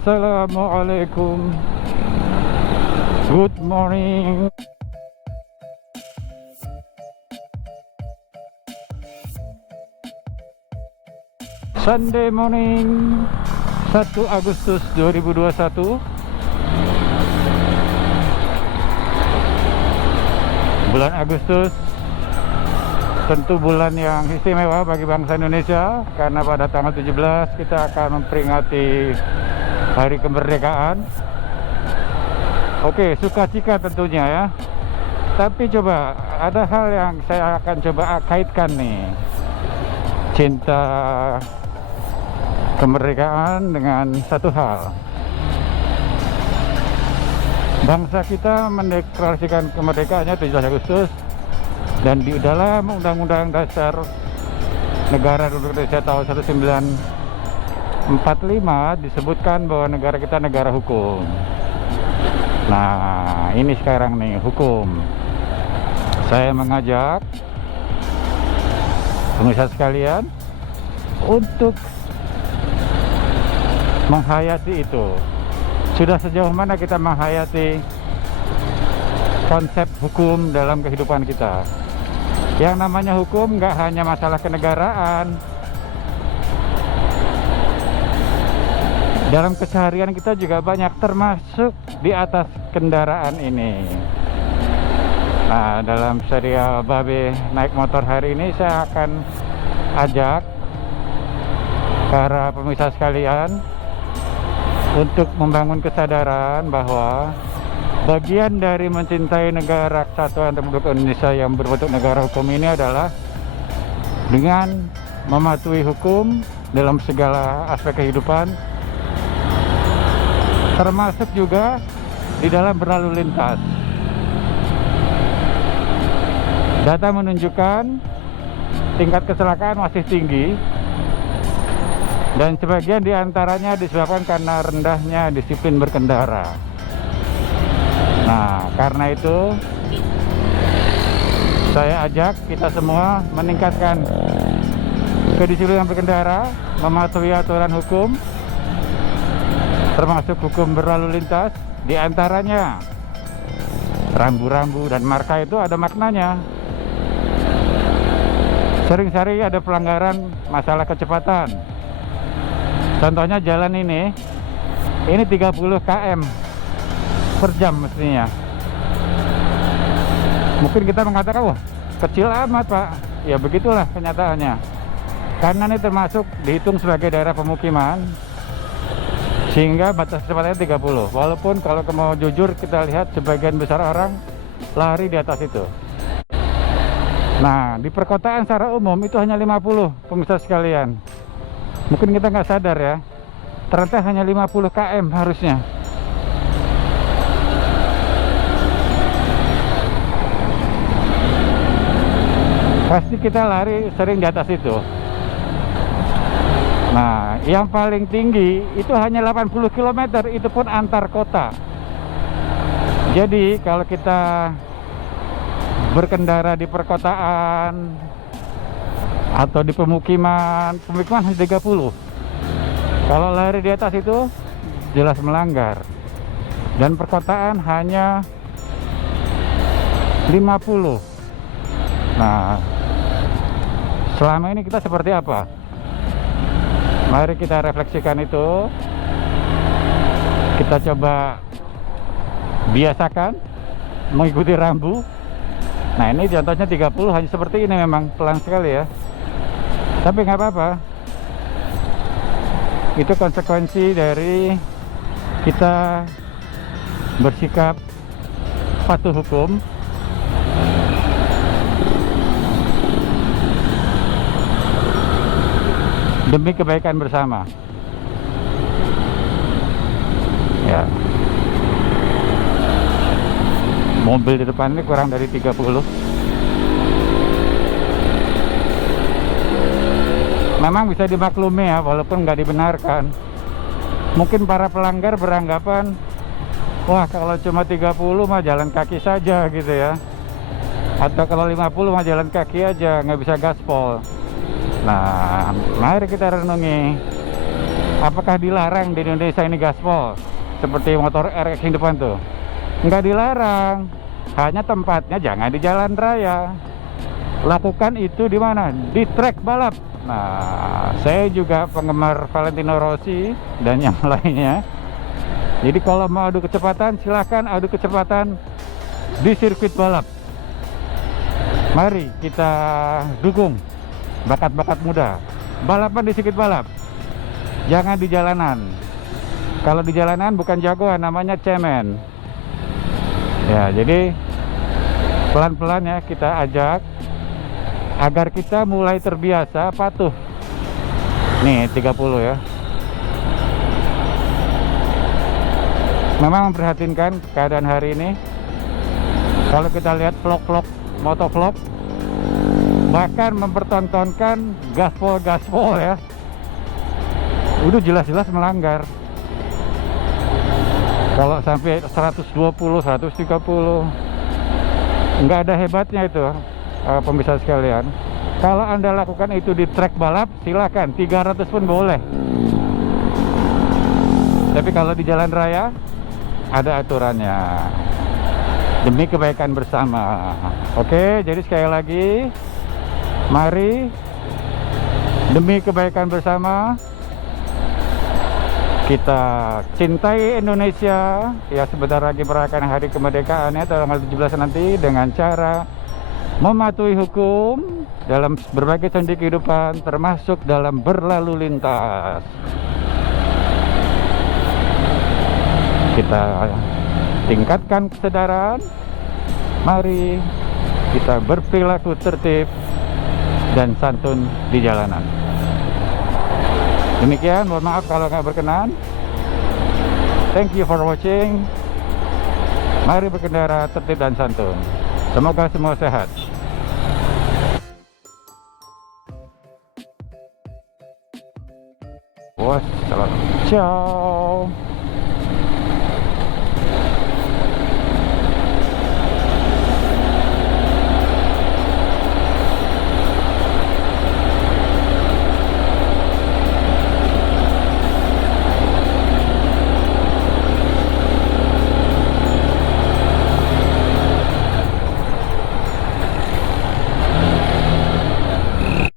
Assalamualaikum. Good morning. Sunday morning, 1 Agustus 2021. Bulan Agustus tentu bulan yang istimewa bagi bangsa Indonesia, karena pada tanggal 17 kita akan memperingati hari kemerdekaan. Oke, sukacita tentunya ya. Tapi coba ada hal yang saya akan coba kaitkan nih. Cinta kemerdekaan dengan satu hal. Bangsa kita mendeklarasikan kemerdekaannya 17 Agustus, dan di dalam Undang-Undang Dasar Negara Republik Indonesia tahun 1945 disebutkan bahwa negara kita negara hukum. Nah, ini sekarang nih hukum. Saya mengajak pemirsa sekalian untuk menghayati itu. Sudah sejauh mana kita menghayati konsep hukum dalam kehidupan kita? Yang namanya hukum nggak hanya masalah kenegaraan. Dalam keseharian kita juga banyak, termasuk di atas kendaraan ini. Nah, dalam serial Babe Naik Motor hari ini saya akan ajak para pemirsa sekalian untuk membangun kesadaran bahwa bagian dari mencintai negara kesatuan Republik Indonesia yang berbentuk negara hukum ini adalah dengan mematuhi hukum dalam segala aspek kehidupan, termasuk juga di dalam berlalu lintas. Data menunjukkan tingkat kecelakaan masih tinggi, dan sebagian diantaranya disebabkan karena rendahnya disiplin berkendara. Nah, karena itu saya ajak kita semua meningkatkan kedisiplinan berkendara, mematuhi aturan hukum, termasuk hukum berlalu lintas. Di antaranya rambu-rambu dan marka itu ada maknanya. Sering-sering ada pelanggaran masalah kecepatan. Contohnya jalan ini 30 km per jam mestinya. Mungkin kita mengatakan, wah kecil amat pak. Ya begitulah kenyataannya. Karena ini termasuk dihitung sebagai daerah pemukiman, sehingga batas kecepatannya 30. Walaupun kalau mau jujur kita lihat sebagian besar orang lari di atas itu. Nah, di perkotaan secara umum itu hanya 50, pemirsa sekalian. Mungkin kita nggak sadar ya, ternyata hanya 50 km harusnya. Pasti kita lari sering di atas itu. Nah, yang paling tinggi itu hanya 80 km, itu pun antar kota. Jadi kalau kita berkendara di perkotaan atau di pemukiman hanya 30. Kalau lari di atas itu jelas melanggar. Dan perkotaan hanya 50. Nah, selama ini kita seperti apa? Mari kita refleksikan itu. Kita coba biasakan mengikuti rambu. Nah, ini contohnya 30 hanya seperti ini, memang pelan sekali ya. Tapi nggak apa-apa. Itu konsekuensi dari kita bersikap patuh hukum. Demi kebaikan bersama. Ya. Mobil di depan ini kurang dari 30. Memang bisa dimaklumi ya, walaupun nggak dibenarkan. Mungkin para pelanggar beranggapan, wah kalau cuma 30 mah jalan kaki saja gitu ya. Atau kalau 50 mah jalan kaki aja, nggak bisa gaspol. Nah, mari kita renungi. Apakah dilarang di Indonesia ini gaspol seperti motor RX yang depan tuh? Nggak dilarang, hanya tempatnya jangan di jalan raya. Lakukan itu di mana? Di trek balap. Nah, saya juga penggemar Valentino Rossi dan yang lainnya. Jadi kalau mau adu kecepatan, silahkan adu kecepatan di sirkuit balap. Mari kita dukung bakat-bakat muda. Balapan di sirkuit balap, jangan di jalanan. Kalau di jalanan bukan jagoan, namanya cemen. Ya, jadi pelan-pelan ya kita ajak agar kita mulai terbiasa patuh. Nih 30 ya. Memang memprihatinkan keadaan hari ini. Kalau kita lihat vlog-vlog, motovlog, bahkan mempertontonkan gaspol ya. Udah jelas-jelas melanggar. Kalau sampai 120, 130, nggak ada hebatnya itu, pemirsa sekalian. Kalau Anda lakukan itu di trek balap, silakan 300 pun boleh. Tapi kalau di jalan raya, ada aturannya demi kebaikan bersama. Oke, jadi sekali lagi, mari demi kebaikan bersama kita cintai Indonesia ya. Sebentar lagi merayakan hari kemerdekaannya tanggal 17 nanti dengan cara mematuhi hukum dalam berbagai sendi kehidupan, termasuk dalam berlalu lintas. Kita tingkatkan kesadaran, mari kita berperilaku tertib dan santun di jalanan. Demikian, mohon maaf kalau nggak berkenan. Thank you for watching. Mari berkendara tertib dan santun. Semoga semua sehat. Wassalam. Ciao.